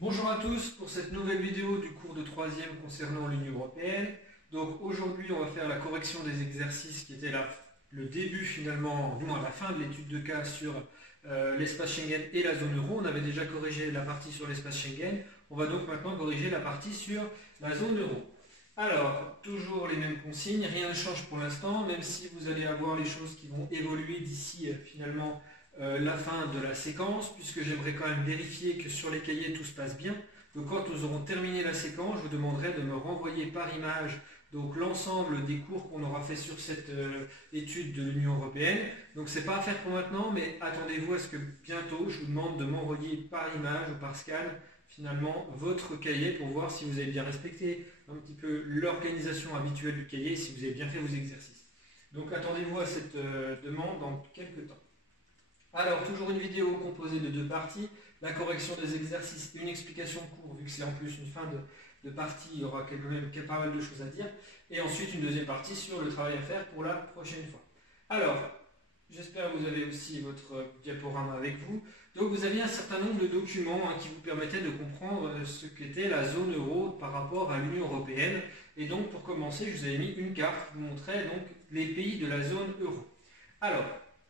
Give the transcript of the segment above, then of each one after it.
Bonjour à tous pour cette nouvelle vidéo du cours de 3e concernant l'Union Européenne. Donc aujourd'hui on va faire la correction des exercices qui étaient là, le début finalement, du moins la fin de l'étude de cas sur l'espace Schengen et la zone euro. On avait déjà corrigé la partie sur l'espace Schengen, on va donc maintenant corriger la partie sur la zone euro. Alors, toujours les mêmes consignes, rien ne change pour l'instant, même si vous allez avoir les choses qui vont évoluer d'ici finalement la fin de la séquence, puisque j'aimerais quand même vérifier que sur les cahiers tout se passe bien. Donc quand nous aurons terminé la séquence, je vous demanderai de me renvoyer par image donc l'ensemble des cours qu'on aura fait sur cette étude de l'Union Européenne. Donc c'est pas à faire pour maintenant, mais attendez-vous à ce que bientôt je vous demande de m'envoyer par image ou par scan finalement votre cahier pour voir si vous avez bien respecté un petit peu l'organisation habituelle du cahier, si vous avez bien fait vos exercices. Donc attendez-vous à cette demande dans quelques temps. Alors, toujours une vidéo composée de deux parties, la correction des exercices, une explication de cours, vu que c'est en plus une fin de partie, il y aura quand même pas mal de choses à dire, et ensuite une deuxième partie sur le travail à faire pour la prochaine fois. Alors, j'espère que vous avez aussi votre diaporama avec vous. Donc vous aviez un certain nombre de documents qui vous permettaient de comprendre ce qu'était la zone euro par rapport à l'Union Européenne. Et donc pour commencer, je vous avais mis une carte qui vous montrait donc les pays de la zone euro. Alors,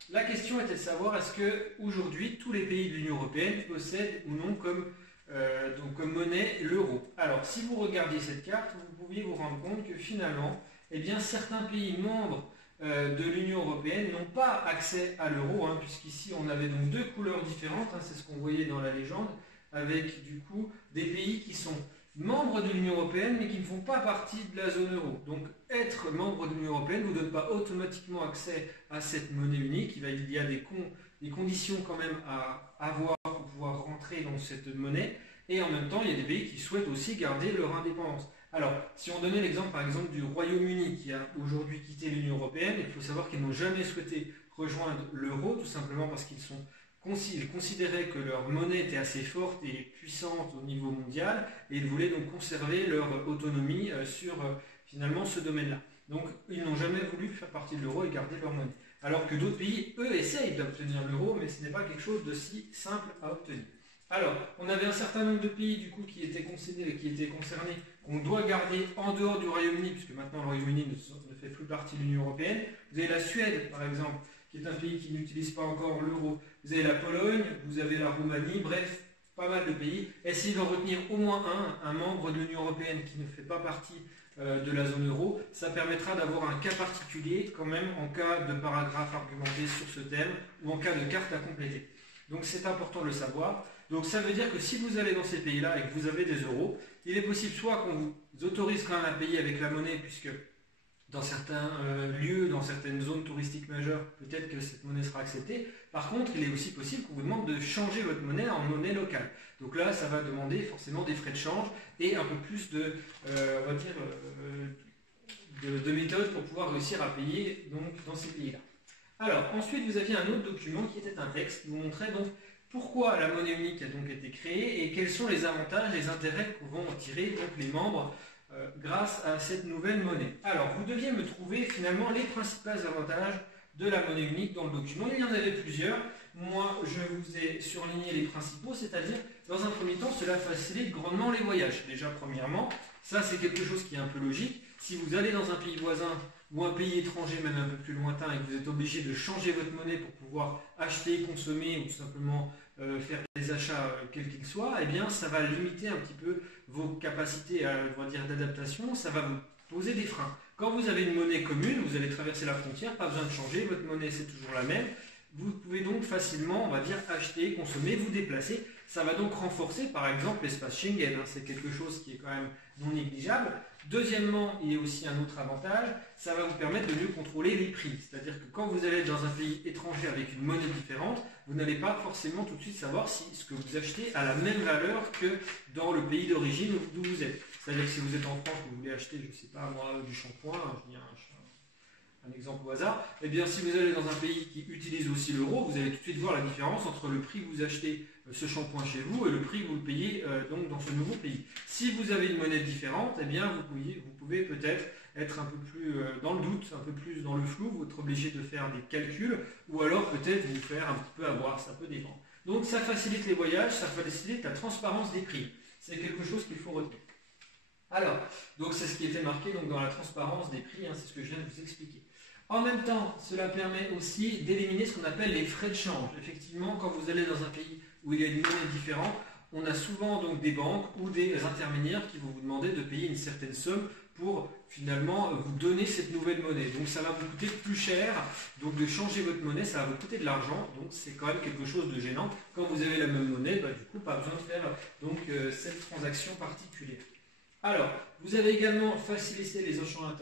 la question était de savoir est-ce qu'aujourd'hui tous les pays de l'Union Européenne possèdent ou non comme monnaie l'euro. Alors si vous regardiez cette carte, vous pouviez vous rendre compte que finalement, eh bien, certains pays membres de l'Union Européenne n'ont pas accès à l'euro, puisqu'ici on avait donc deux couleurs différentes, c'est ce qu'on voyait dans la légende, avec du coup des pays qui sont membres de l'Union Européenne mais qui ne font pas partie de la zone euro. Donc être membre de l'Union Européenne ne vous donne pas automatiquement accès à cette monnaie unique. Il y a des conditions quand même à avoir pour pouvoir rentrer dans cette monnaie, et en même temps il y a des pays qui souhaitent aussi garder leur indépendance. Alors si on donnait l'exemple par exemple du Royaume-Uni qui a aujourd'hui quitté l'Union Européenne, il faut savoir qu'ils n'ont jamais souhaité rejoindre l'euro, tout simplement parce qu'ils considéraient que leur monnaie était assez forte et puissante au niveau mondial, et ils voulaient donc conserver leur autonomie sur finalement ce domaine-là. Donc ils n'ont jamais voulu faire partie de l'euro et garder leur monnaie. Alors que d'autres pays, eux, essayent d'obtenir l'euro, mais ce n'est pas quelque chose de si simple à obtenir. Alors, on avait un certain nombre de pays du coup qui étaient concernés, qu'on doit garder en dehors du Royaume-Uni, puisque maintenant le Royaume-Uni ne fait plus partie de l'Union Européenne. Vous avez la Suède, par exemple, qui est un pays qui n'utilise pas encore l'euro. Vous avez la Pologne, vous avez la Roumanie, bref, pas mal de pays. Essayez d'en retenir au moins un membre de l'Union Européenne qui ne fait pas partie de la zone euro. Ça permettra d'avoir un cas particulier quand même en cas de paragraphe argumenté sur ce thème ou en cas de carte à compléter. Donc c'est important de le savoir. Donc ça veut dire que si vous allez dans ces pays-là et que vous avez des euros, il est possible soit qu'on vous autorise quand même à payer avec la monnaie, puisque dans certains lieux, dans certaines zones touristiques majeures, peut-être que cette monnaie sera acceptée. Par contre, il est aussi possible qu'on vous demande de changer votre monnaie en monnaie locale. Donc là, ça va demander forcément des frais de change et un peu plus de méthodes pour pouvoir réussir à payer donc, dans ces pays-là. Alors, ensuite, vous aviez un autre document qui était un texte qui vous montrait donc pourquoi la monnaie unique a donc été créée et quels sont les avantages, les intérêts que vont en tirer donc, les membres grâce à cette nouvelle monnaie. Alors, vous deviez me trouver finalement les principaux avantages de la monnaie unique dans le document. Il y en avait plusieurs. Moi, je vous ai surligné les principaux, c'est-à-dire, dans un premier temps, cela facilite grandement les voyages. Déjà, premièrement, ça c'est quelque chose qui est un peu logique. Si vous allez dans un pays voisin ou un pays étranger, même un peu plus lointain, et que vous êtes obligé de changer votre monnaie pour pouvoir acheter, consommer ou tout simplement faire des achats quels qu'ils soient, eh bien ça va limiter un petit peu vos capacités d'adaptation, ça va vous poser des freins. Quand vous avez une monnaie commune, vous allez traverser la frontière, pas besoin de changer, votre monnaie c'est toujours la même. Vous pouvez donc facilement, on va dire, acheter, consommer, vous déplacer. Ça va donc renforcer, par exemple, l'espace Schengen. C'est quelque chose qui est quand même non négligeable. Deuxièmement, il y a aussi un autre avantage, ça va vous permettre de mieux contrôler les prix. C'est-à-dire que quand vous allez dans un pays étranger avec une monnaie différente, vous n'allez pas forcément tout de suite savoir si ce que vous achetez a la même valeur que dans le pays d'origine d'où vous êtes. C'est-à-dire que si vous êtes en France, vous voulez acheter, je ne sais pas moi, du shampoing, je dis un exemple au hasard, eh bien si vous allez dans un pays qui utilise aussi l'euro, vous allez tout de suite voir la différence entre le prix que vous achetez ce shampoing chez vous et le prix que vous le payez donc dans ce nouveau pays. Si vous avez une monnaie différente, eh bien vous pouvez peut-être être un peu plus dans le doute, un peu plus dans le flou, vous êtes obligé de faire des calculs ou alors peut-être vous faire un petit peu avoir, ça peut dépendre. Donc ça facilite les voyages, ça facilite la transparence des prix. C'est quelque chose qu'il faut retenir. Alors, donc c'est ce qui était marqué donc, dans la transparence des prix, hein, c'est ce que je viens de vous expliquer. En même temps, cela permet aussi d'éliminer ce qu'on appelle les frais de change. Effectivement, quand vous allez dans un pays où il y a une monnaie différente, on a souvent donc des banques ou des intermédiaires qui vont vous demander de payer une certaine somme pour finalement vous donner cette nouvelle monnaie. Donc ça va vous coûter plus cher, donc de changer votre monnaie, ça va vous coûter de l'argent, donc c'est quand même quelque chose de gênant. Quand vous avez la même monnaie, du coup pas besoin de faire donc, cette transaction particulière. Alors, vous avez également facilité les échanges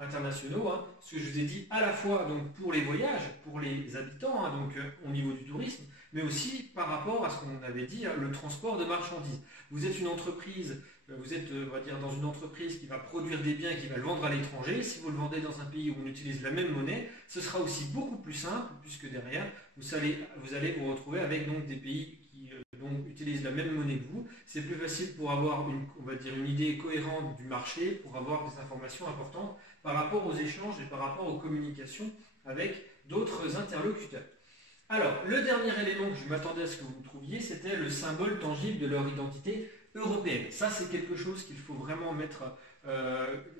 internationaux, hein, ce que je vous ai dit à la fois donc, pour les voyages, pour les habitants, hein, donc au niveau du tourisme, mais aussi par rapport à ce qu'on avait dit, hein, le transport de marchandises. Vous êtes une entreprise, vous êtes on va dire, dans une entreprise qui va produire des biens, qui va le vendre à l'étranger. Si vous le vendez dans un pays où on utilise la même monnaie, ce sera aussi beaucoup plus simple, puisque derrière, vous allez vous retrouver avec donc, des pays qui donc, utilisent la même monnaie que vous. C'est plus facile pour avoir on va dire, une idée cohérente du marché, pour avoir des informations importantes par rapport aux échanges et par rapport aux communications avec d'autres interlocuteurs. Alors, le dernier élément que je m'attendais à ce que vous trouviez, c'était le symbole tangible de leur identité européenne. Ça, c'est quelque chose qu'il faut vraiment mettre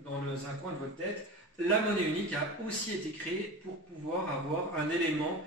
dans un coin de votre tête. La monnaie unique a aussi été créée pour pouvoir avoir un élément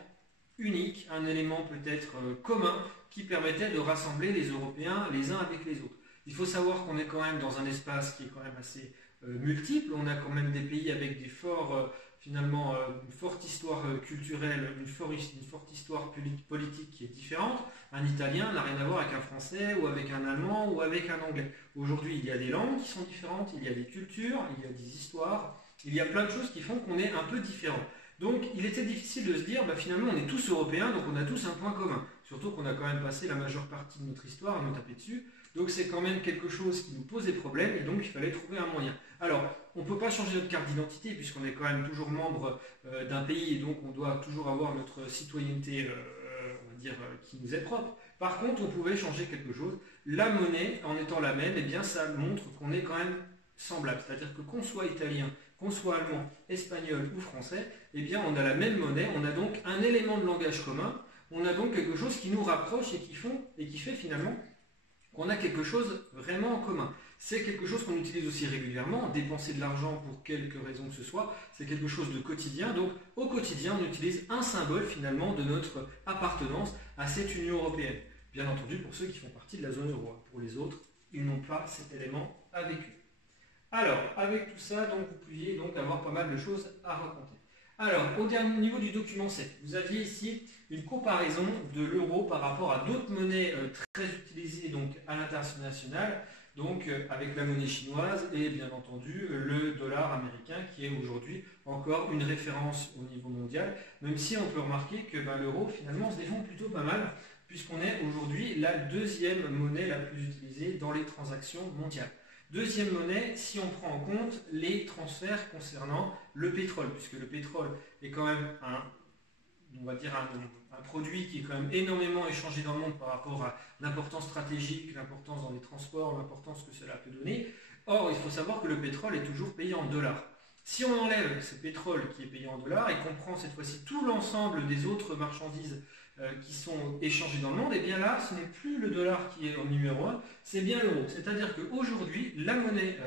unique, un élément peut-être commun, qui permettait de rassembler les Européens les uns avec les autres. Il faut savoir qu'on est quand même dans un espace qui est quand même assez multiple. On a quand même des pays avec des forts... finalement une forte histoire culturelle, une forte histoire politique qui est différente. Un Italien n'a rien à voir avec un Français ou avec un Allemand ou avec un Anglais. Aujourd'hui, il y a des langues qui sont différentes, il y a des cultures, il y a des histoires, il y a plein de choses qui font qu'on est un peu différents. Donc, il était difficile de se dire, finalement, on est tous européens, donc on a tous un point commun. Surtout qu'on a quand même passé la majeure partie de notre histoire à nous taper dessus. Donc, c'est quand même quelque chose qui nous pose des problèmes, et donc il fallait trouver un moyen. Alors, on ne peut pas changer notre carte d'identité puisqu'on est quand même toujours membre d'un pays et donc on doit toujours avoir notre citoyenneté on va dire, qui nous est propre. Par contre, on pouvait changer quelque chose. La monnaie, en étant la même, ça montre qu'on est quand même semblable. C'est-à-dire que qu'on soit italien, qu'on soit allemand, espagnol ou français, on a la même monnaie, on a donc un élément de langage commun, on a donc quelque chose qui nous rapproche et qui fait finalement qu'on a quelque chose vraiment en commun. C'est quelque chose qu'on utilise aussi régulièrement, dépenser de l'argent pour quelque raison que ce soit, c'est quelque chose de quotidien. Donc au quotidien, on utilise un symbole finalement de notre appartenance à cette Union européenne. Bien entendu pour ceux qui font partie de la zone euro. Pour les autres, ils n'ont pas cet élément avec eux. Alors, avec tout ça, donc, vous pouviez donc avoir pas mal de choses à raconter. Alors, au niveau du document 7, vous aviez ici une comparaison de l'euro par rapport à d'autres monnaies très utilisées donc, à l'international, donc avec la monnaie chinoise et bien entendu le dollar américain qui est aujourd'hui encore une référence au niveau mondial, même si on peut remarquer que l'euro finalement se défend plutôt pas mal puisqu'on est aujourd'hui la deuxième monnaie la plus utilisée dans les transactions mondiales. Deuxième monnaie, si on prend en compte les transferts concernant le pétrole, puisque le pétrole est quand même on va dire un produit qui est quand même énormément échangé dans le monde par rapport à l'importance stratégique, l'importance dans les transports, l'importance que cela peut donner. Or, il faut savoir que le pétrole est toujours payé en dollars. Si on enlève ce pétrole qui est payé en dollars et qu'on prend cette fois-ci tout l'ensemble des autres marchandises qui sont échangées dans le monde, là, ce n'est plus le dollar qui est en numéro 1, c'est bien l'euro. C'est-à-dire qu'aujourd'hui, la monnaie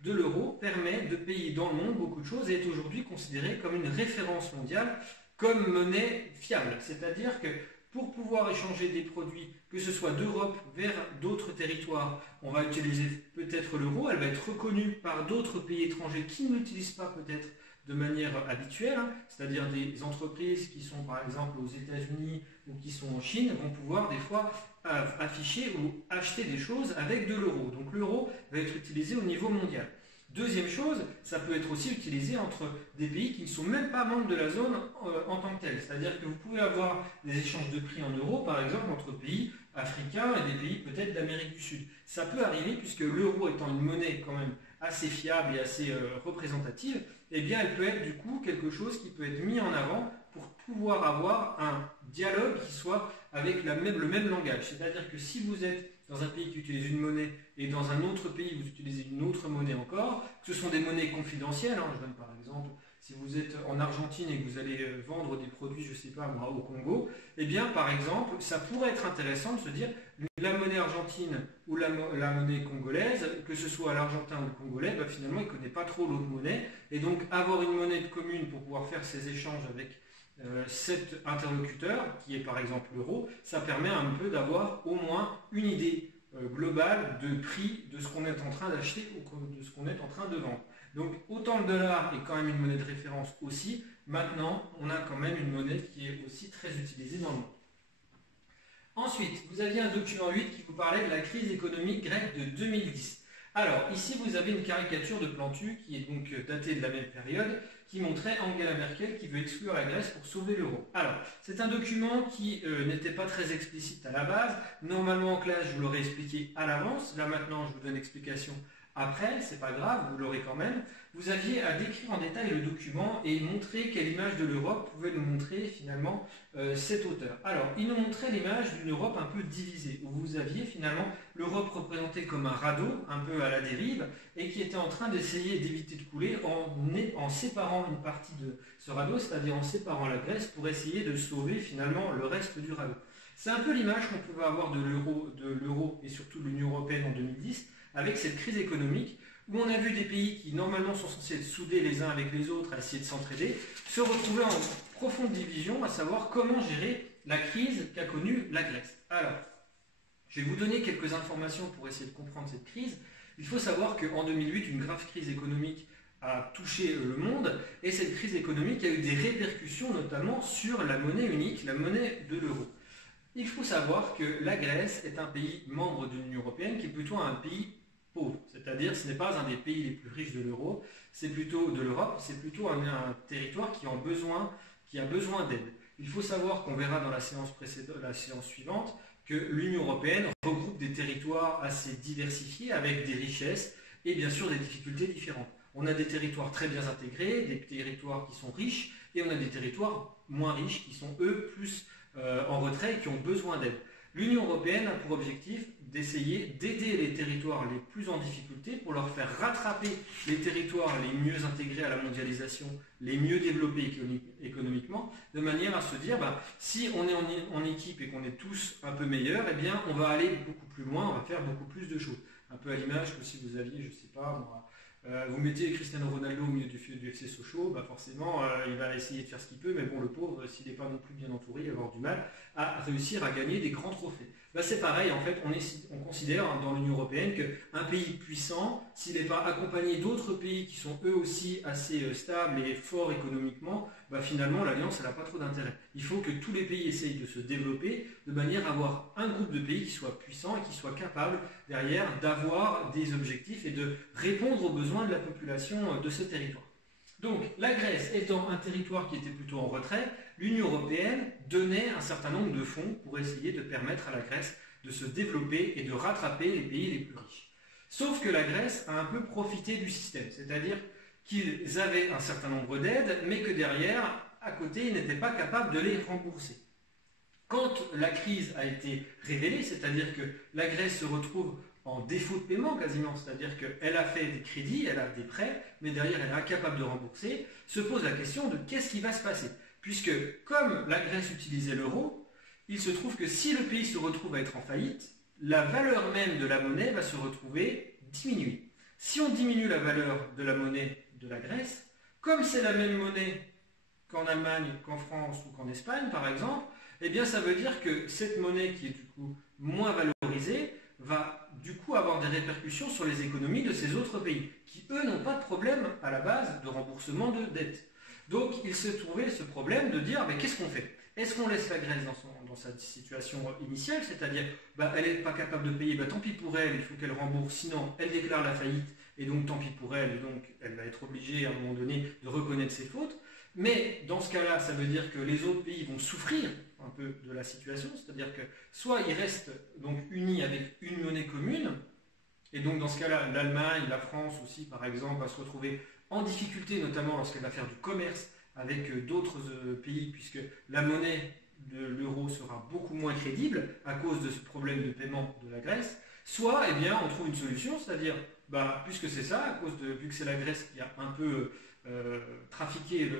de l'euro permet de payer dans le monde beaucoup de choses et est aujourd'hui considérée comme une référence mondiale, comme monnaie fiable. C'est-à-dire que pour pouvoir échanger des produits, que ce soit d'Europe vers d'autres territoires, on va utiliser peut-être l'euro, elle va être reconnue par d'autres pays étrangers qui ne l'utilisent pas peut-être de manière habituelle, c'est-à-dire des entreprises qui sont par exemple aux États-Unis ou qui sont en Chine vont pouvoir des fois afficher ou acheter des choses avec de l'euro. Donc l'euro va être utilisé au niveau mondial. Deuxième chose, ça peut être aussi utilisé entre des pays qui ne sont même pas membres de la zone en tant que tel. C'est-à-dire que vous pouvez avoir des échanges de prix en euros, par exemple, entre pays africains et des pays peut-être d'Amérique du Sud. Ça peut arriver puisque l'euro étant une monnaie quand même assez fiable et assez représentative, elle peut être du coup quelque chose qui peut être mis en avant pour pouvoir avoir un dialogue qui soit avec le même langage. C'est-à-dire que si vous êtes dans un pays qui utilise une monnaie et dans un autre pays vous utilisez une autre monnaie encore, que ce sont des monnaies confidentielles, je donne par exemple, si vous êtes en Argentine et que vous allez vendre des produits, je ne sais pas moi, au Congo, par exemple, ça pourrait être intéressant de se dire, la monnaie argentine ou la monnaie congolaise, que ce soit l'argentin ou le congolais, bah, finalement il ne connaît pas trop l'autre monnaie. Et donc avoir une monnaie commune pour pouvoir faire ces échanges avec cet interlocuteur, qui est par exemple l'euro, ça permet un peu d'avoir au moins une idée globale de prix de ce qu'on est en train d'acheter ou de ce qu'on est en train de vendre. Donc autant le dollar est quand même une monnaie de référence aussi, maintenant on a quand même une monnaie qui est aussi très utilisée dans le monde. Ensuite, vous aviez un document 8 qui vous parlait de la crise économique grecque de 2010. Alors, ici, vous avez une caricature de Plantu, qui est donc datée de la même période, qui montrait Angela Merkel qui veut exclure la Grèce pour sauver l'euro. Alors, c'est un document qui n'était pas très explicite à la base. Normalement, en classe, je vous l'aurais expliqué à l'avance. Là, maintenant, je vous donne l'explication après, c'est pas grave, vous l'aurez quand même. Vous aviez à décrire en détail le document et montrer quelle image de l'Europe pouvait nous montrer finalement cet auteur. Alors, il nous montrait l'image d'une Europe un peu divisée, où vous aviez finalement l'Europe représentée comme un radeau, un peu à la dérive, et qui était en train d'essayer d'éviter de couler en séparant une partie de ce radeau, c'est-à-dire en séparant la Grèce pour essayer de sauver finalement le reste du radeau. C'est un peu l'image qu'on pouvait avoir de l'euro et surtout de l'Union européenne en 2010, avec cette crise économique, où on a vu des pays qui normalement sont censés être soudés les uns avec les autres, à essayer de s'entraider, se retrouver en profonde division, à savoir comment gérer la crise qu'a connue la Grèce. Alors, je vais vous donner quelques informations pour essayer de comprendre cette crise. Il faut savoir qu'en 2008, une grave crise économique a touché le monde, et cette crise économique a eu des répercussions notamment sur la monnaie unique, la monnaie de l'euro. Il faut savoir que la Grèce est un pays membre de l'Union européenne qui est plutôt un pays pauvre, c'est-à-dire ce n'est pas un des pays les plus riches de l'euro, c'est plutôt de l'Europe, c'est plutôt un territoire qui a besoin d'aide. Il faut savoir qu'on verra dans la séance suivante que l'Union européenne regroupe des territoires assez diversifiés avec des richesses et bien sûr des difficultés différentes. On a des territoires très bien intégrés, des territoires qui sont riches et on a des territoires moins riches qui sont eux plus en retrait et qui ont besoin d'aide. L'Union européenne a pour objectif d'essayer d'aider les territoires les plus en difficulté pour leur faire rattraper les territoires les mieux intégrés à la mondialisation, les mieux développés économiquement, de manière à se dire, si on est en équipe et qu'on est tous un peu meilleurs, eh bien on va aller beaucoup plus loin, on va faire beaucoup plus de choses. Un peu à l'image que si vous aviez, je ne sais pas, moi, vous mettez Cristiano Ronaldo au milieu du FC Sochaux, forcément il va essayer de faire ce qu'il peut, mais bon, le pauvre, s'il n'est pas non plus bien entouré, il va avoir du mal à réussir à gagner des grands trophées. C'est pareil, en fait, on considère dans l'Union européenne qu'un pays puissant, s'il n'est pas accompagné d'autres pays qui sont eux aussi assez stables et forts économiquement, finalement l'alliance n'a pas trop d'intérêt. Il faut que tous les pays essayent de se développer de manière à avoir un groupe de pays qui soit puissant et qui soit capable derrière d'avoir des objectifs et de répondre aux besoins de la population de ce territoire. Donc la Grèce étant un territoire qui était plutôt en retrait, l'Union européenne donnait un certain nombre de fonds pour essayer de permettre à la Grèce de se développer et de rattraper les pays les plus riches. Sauf que la Grèce a un peu profité du système, c'est-à-dire qu'ils avaient un certain nombre d'aides, mais que derrière, à côté, ils n'étaient pas capables de les rembourser. Quand la crise a été révélée, c'est-à-dire que la Grèce se retrouve en défaut de paiement quasiment, c'est-à-dire qu'elle a fait des crédits, elle a des prêts, mais derrière elle est incapable de rembourser, se pose la question de qu'est-ce qui va se passer. Puisque comme la Grèce utilisait l'euro, il se trouve que si le pays se retrouve à être en faillite, la valeur même de la monnaie va se retrouver diminuée. Si on diminue la valeur de la monnaie de la Grèce, comme c'est la même monnaie qu'en Allemagne, qu'en France ou qu'en Espagne par exemple, eh bien ça veut dire que cette monnaie qui est du coup moins valorisée va du coup avoir des répercussions sur les économies de ces autres pays, qui eux n'ont pas de problème à la base de remboursement de dette. Donc il se trouvait ce problème de dire, mais qu'est-ce qu'on fait? Est-ce qu'on laisse la Grèce dans sa situation initiale, c'est-à-dire elle n'est pas capable de payer, tant pis pour elle, il faut qu'elle rembourse, sinon elle déclare la faillite, et donc tant pis pour elle, et donc elle va être obligée à un moment donné de reconnaître ses fautes. Mais dans ce cas-là, ça veut dire que les autres pays vont souffrir un peu de la situation, c'est-à-dire que soit ils restent donc unis avec une monnaie commune, et donc dans ce cas-là, l'Allemagne, la France aussi par exemple, va se retrouver en difficulté, notamment lorsqu'elle va faire du commerce avec d'autres pays, puisque la monnaie de l'euro sera beaucoup moins crédible à cause de ce problème de paiement de la Grèce, soit on trouve une solution, c'est-à-dire, puisque c'est ça, vu que c'est la Grèce qui a un peu trafiqué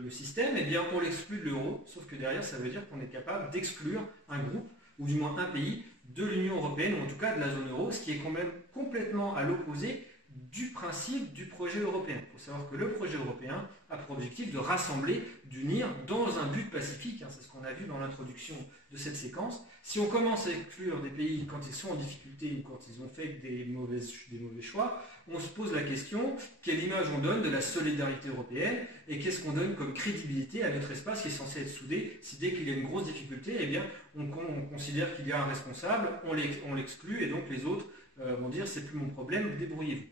le système, on l'exclut de l'euro, sauf que derrière ça veut dire qu'on est capable d'exclure un groupe, ou du moins un pays, de l'Union européenne, ou en tout cas de la zone euro, ce qui est quand même complètement à l'opposé du principe du projet européen. Il faut savoir que le projet européen a pour objectif de rassembler, d'unir dans un but pacifique, c'est ce qu'on a vu dans l'introduction de cette séquence. Si on commence à exclure des pays quand ils sont en difficulté ou quand ils ont fait des mauvais choix, on se pose la question, quelle image on donne de la solidarité européenne et qu'est-ce qu'on donne comme crédibilité à notre espace qui est censé être soudé si dès qu'il y a une grosse difficulté, eh bien, on considère qu'il y a un responsable, on l'exclut et donc les autres vont dire c'est plus mon problème, débrouillez-vous.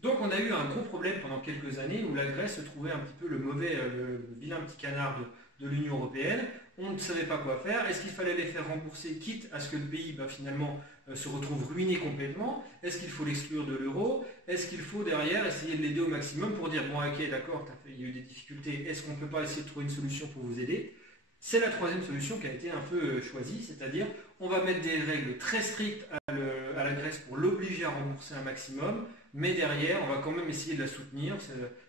Donc on a eu un gros problème pendant quelques années où la Grèce se trouvait un petit peu le vilain petit canard de l'Union européenne. On ne savait pas quoi faire. Est-ce qu'il fallait les faire rembourser, quitte à ce que le pays finalement se retrouve ruiné complètement? Est-ce qu'il faut l'exclure de l'euro? Est-ce qu'il faut derrière essayer de l'aider au maximum pour dire bon ok d'accord, il y a eu des difficultés, est-ce qu'on ne peut pas essayer de trouver une solution pour vous aider? C'est la troisième solution qui a été un peu choisie, c'est-à-dire on va mettre des règles très strictes à la Grèce pour l'obliger à rembourser un maximum, mais derrière on va quand même essayer de la soutenir,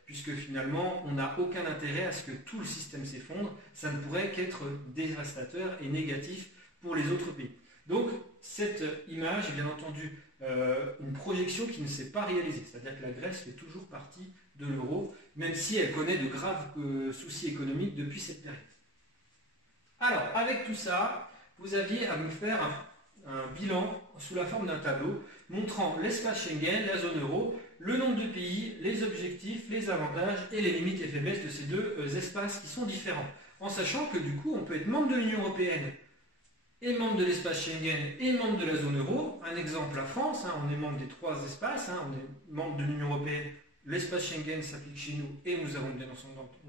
puisque finalement on n'a aucun intérêt à ce que tout le système s'effondre, ça ne pourrait qu'être dévastateur et négatif pour les autres pays. Donc cette image est bien entendu une projection qui ne s'est pas réalisée, c'est-à-dire que la Grèce fait toujours partie de l'euro, même si elle connaît de graves soucis économiques depuis cette période. Alors, avec tout ça, vous aviez à me faire un bilan sous la forme d'un tableau montrant l'espace Schengen, la zone euro, le nombre de pays, les objectifs, les avantages et les limites et faiblesses de ces deux espaces qui sont différents. En sachant que du coup, on peut être membre de l'Union européenne et membre de l'espace Schengen et membre de la zone euro. Un exemple, la France, on est membre des trois espaces, on est membre de l'Union européenne, l'espace Schengen s'applique chez nous et nous avons bien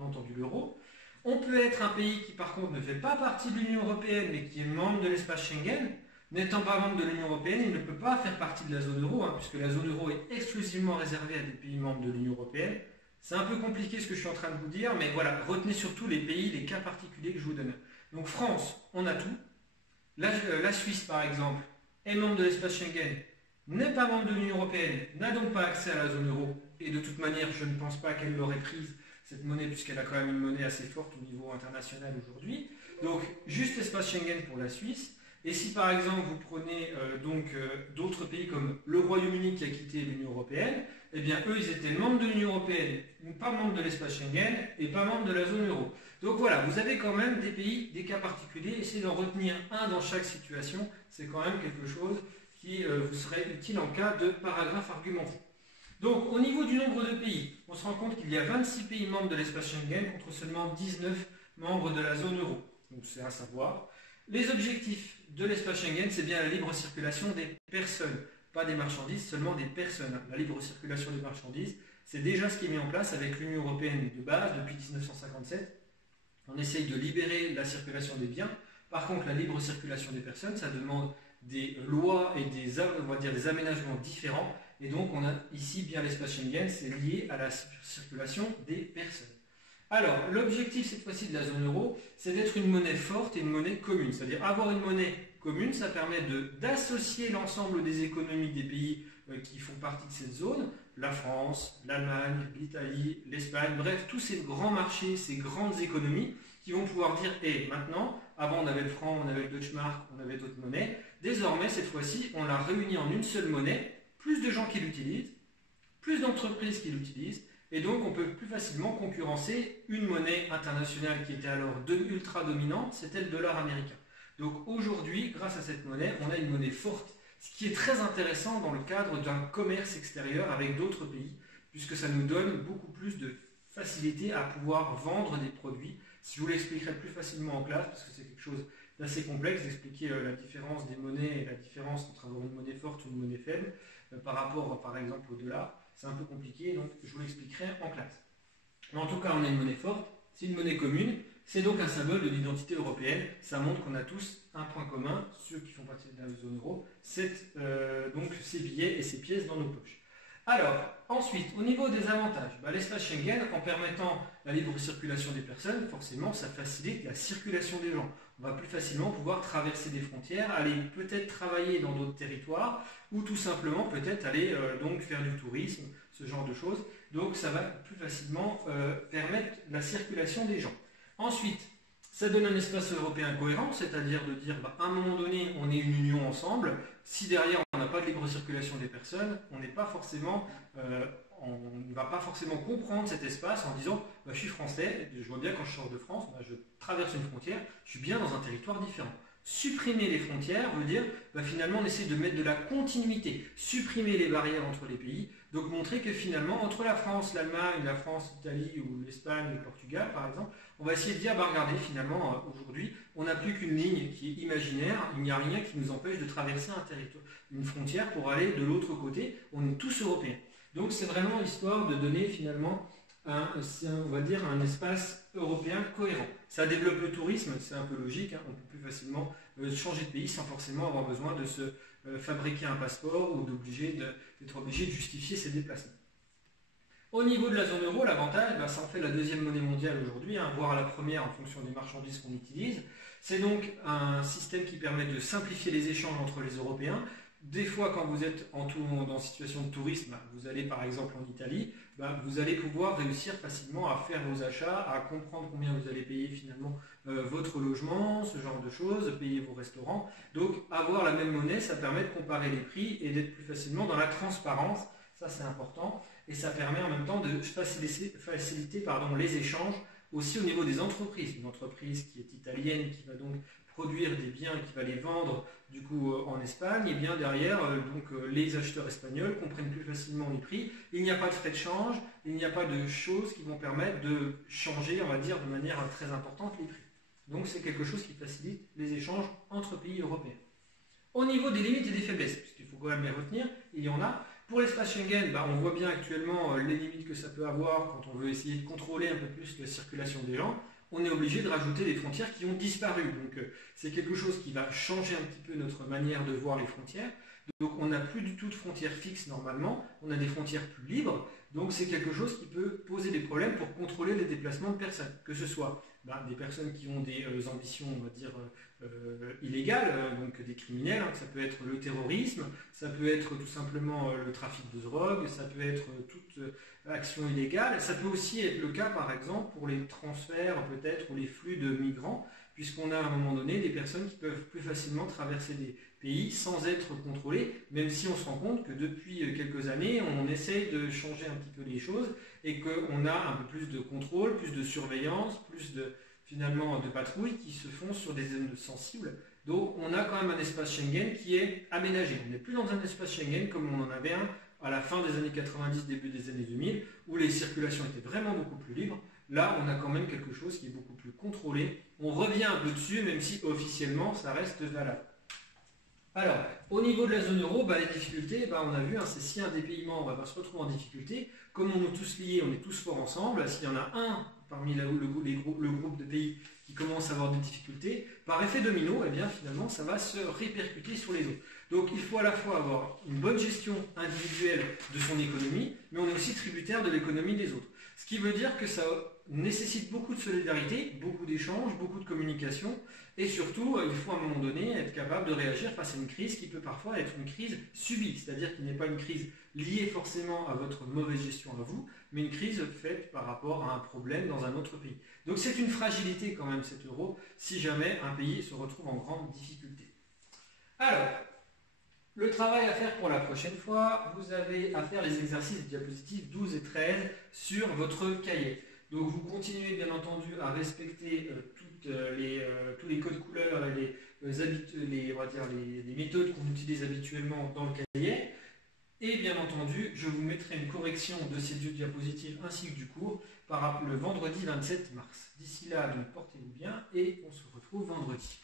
entendu l'euro. On peut être un pays qui par contre ne fait pas partie de l'Union européenne mais qui est membre de l'espace Schengen. N'étant pas membre de l'Union européenne, il ne peut pas faire partie de la zone euro, puisque la zone euro est exclusivement réservée à des pays membres de l'Union européenne. C'est un peu compliqué ce que je suis en train de vous dire, mais voilà, retenez surtout les pays, les cas particuliers que je vous donne. Donc France, on a tout. La Suisse par exemple est membre de l'espace Schengen, n'est pas membre de l'Union européenne, n'a donc pas accès à la zone euro, et de toute manière je ne pense pas qu'elle l'aurait prise, cette monnaie, puisqu'elle a quand même une monnaie assez forte au niveau international aujourd'hui. Donc juste l'espace Schengen pour la Suisse. Et si par exemple vous prenez d'autres pays comme le Royaume-Uni qui a quitté l'Union européenne, eh bien eux ils étaient membres de l'Union européenne, pas membres de l'espace Schengen et pas membres de la zone euro. Donc voilà, vous avez quand même des pays, des cas particuliers, essayez d'en retenir un dans chaque situation, c'est quand même quelque chose qui vous serait utile en cas de paragraphe argumenté. Donc au niveau du nombre de pays, on se rend compte qu'il y a 26 pays membres de l'espace Schengen contre seulement 19 membres de la zone euro. Donc c'est à savoir. Les objectifs de l'espace Schengen, c'est bien la libre circulation des personnes, pas des marchandises, seulement des personnes. La libre circulation des marchandises, c'est déjà ce qui est mis en place avec l'Union européenne de base depuis 1957. On essaye de libérer la circulation des biens. Par contre, la libre circulation des personnes, ça demande des lois et des aménagements différents. Et donc, on a ici bien l'espace Schengen, c'est lié à la circulation des personnes. Alors, l'objectif cette fois-ci de la zone euro, c'est d'être une monnaie forte et une monnaie commune. C'est-à-dire avoir une monnaie commune, ça permet d'associer l'ensemble des économies des pays qui font partie de cette zone, la France, l'Allemagne, l'Italie, l'Espagne, bref, tous ces grands marchés, ces grandes économies qui vont pouvoir dire, maintenant, avant on avait le franc, on avait le Deutschmark, on avait d'autres monnaies, désormais cette fois-ci, on l'a réuni en une seule monnaie, plus de gens qui l'utilisent, plus d'entreprises qui l'utilisent, et donc on peut plus facilement concurrencer une monnaie internationale qui était alors ultra dominante, c'était le dollar américain. Donc aujourd'hui, grâce à cette monnaie, on a une monnaie forte, ce qui est très intéressant dans le cadre d'un commerce extérieur avec d'autres pays, puisque ça nous donne beaucoup plus de facilité à pouvoir vendre des produits. Si je vous l'expliquerai plus facilement en classe, parce que c'est quelque chose d'assez complexe d'expliquer la différence des monnaies et la différence entre avoir une monnaie forte ou une monnaie faible par rapport par exemple au dollar. C'est un peu compliqué, donc je vous l'expliquerai en classe. Mais en tout cas, on a une monnaie forte, c'est une monnaie commune, c'est donc un symbole de l'identité européenne. Ça montre qu'on a tous un point commun, ceux qui font partie de la zone euro, c'est donc ces billets et ces pièces dans nos poches. Alors, ensuite, au niveau des avantages, l'espace Schengen, en permettant la libre circulation des personnes, forcément, ça facilite la circulation des gens. On va plus facilement pouvoir traverser des frontières, aller peut-être travailler dans d'autres territoires, ou tout simplement peut-être aller donc faire du tourisme, ce genre de choses. Donc ça va plus facilement permettre la circulation des gens. Ensuite, Ça donne un espace européen cohérent, c'est-à-dire de dire à un moment donné on est une union ensemble, si derrière on n'a pas de libre circulation des personnes, on n'est pas forcément, on ne va pas forcément comprendre cet espace en disant je suis français, je vois bien quand je sors de France, je traverse une frontière, je suis bien dans un territoire différent. Supprimer les frontières veut dire finalement on essaie de mettre de la continuité, supprimer les barrières entre les pays, donc montrer que finalement entre la France, l'Allemagne, la France, l'Italie ou l'Espagne, le Portugal par exemple, on va essayer de dire regardez finalement aujourd'hui on n'a plus qu'une ligne qui est imaginaire, il n'y a rien qui nous empêche de traverser un territoire, une frontière pour aller de l'autre côté, on est tous européens. Donc c'est vraiment l'histoire de donner finalement on va dire un espace européen cohérent. Ça développe le tourisme, c'est un peu logique, on peut plus facilement changer de pays sans forcément avoir besoin de se fabriquer un passeport ou d'être obligé de justifier ses déplacements. Au niveau de la zone euro, l'avantage, ça en fait la deuxième monnaie mondiale aujourd'hui, voire la première en fonction des marchandises qu'on utilise. C'est donc un système qui permet de simplifier les échanges entre les Européens. Des fois, quand vous êtes en situation de tourisme, vous allez par exemple en Italie, vous allez pouvoir réussir facilement à faire vos achats, à comprendre combien vous allez payer finalement votre logement, ce genre de choses, payer vos restaurants. Donc avoir la même monnaie, ça permet de comparer les prix et d'être plus facilement dans la transparence, ça c'est important, et ça permet en même temps de faciliter les échanges aussi au niveau des entreprises. Une entreprise qui est italienne, qui va donc produire des biens et qui va les vendre du coup en Espagne, et bien derrière les acheteurs espagnols comprennent plus facilement les prix. Il n'y a pas de frais de change, il n'y a pas de choses qui vont permettre de changer, on va dire, de manière très importante les prix. Donc c'est quelque chose qui facilite les échanges entre pays européens. Au niveau des limites et des faiblesses, puisqu'il faut quand même les retenir, il y en a. Pour l'espace Schengen, on voit bien actuellement les limites que ça peut avoir quand on veut essayer de contrôler un peu plus la circulation des gens. On est obligé de rajouter des frontières qui ont disparu. Donc c'est quelque chose qui va changer un petit peu notre manière de voir les frontières. Donc on n'a plus du tout de frontières fixes normalement, on a des frontières plus libres. Donc c'est quelque chose qui peut poser des problèmes pour contrôler les déplacements de personnes. Que ce soit des personnes qui ont des ambitions, on va dire, illégales, donc des criminels, ça peut être le terrorisme, ça peut être tout simplement le trafic de drogue, ça peut être toute action illégale, ça peut aussi être le cas par exemple pour les transferts peut-être ou les flux de migrants, puisqu'on a à un moment donné des personnes qui peuvent plus facilement traverser des pays sans être contrôlés, même si on se rend compte que depuis quelques années on essaye de changer un petit peu les choses et qu'on a un peu plus de contrôle, plus de surveillance, plus de patrouilles qui se font sur des zones sensibles. Donc on a quand même un espace Schengen qui est aménagé. On n'est plus dans un espace Schengen comme on en avait un à la fin des années 90, début des années 2000, où les circulations étaient vraiment beaucoup plus libres. Là, on a quand même quelque chose qui est beaucoup plus contrôlé. On revient un peu dessus, même si officiellement, ça reste valable. Alors, au niveau de la zone euro, les difficultés, on a vu, c'est si un des pays membres se retrouve en difficulté, comme on est tous liés, on est tous forts ensemble, s'il y en a un parmi le groupe de pays qui commence à avoir des difficultés, par effet domino, finalement, ça va se répercuter sur les autres. Donc il faut à la fois avoir une bonne gestion individuelle de son économie, mais on est aussi tributaire de l'économie des autres. Ce qui veut dire que ça nécessite beaucoup de solidarité, beaucoup d'échanges, beaucoup de communication, et surtout, il faut à un moment donné être capable de réagir face à une crise qui peut parfois être une crise subie, c'est-à-dire qu'il n'est pas une crise liée forcément à votre mauvaise gestion à vous, mais une crise faite par rapport à un problème dans un autre pays. Donc c'est une fragilité quand même cet euro, si jamais un pays se retrouve en grande difficulté. Alors, le travail à faire pour la prochaine fois, vous avez à faire les exercices diapositives 12 et 13 sur votre cahier. Donc vous continuez bien entendu à respecter tous les codes couleurs et les méthodes qu'on utilise habituellement dans le cahier. Et bien entendu, je vous mettrai une correction de ces deux diapositives ainsi que du cours le vendredi 27 mars. D'ici là, donc portez-vous bien et on se retrouve vendredi.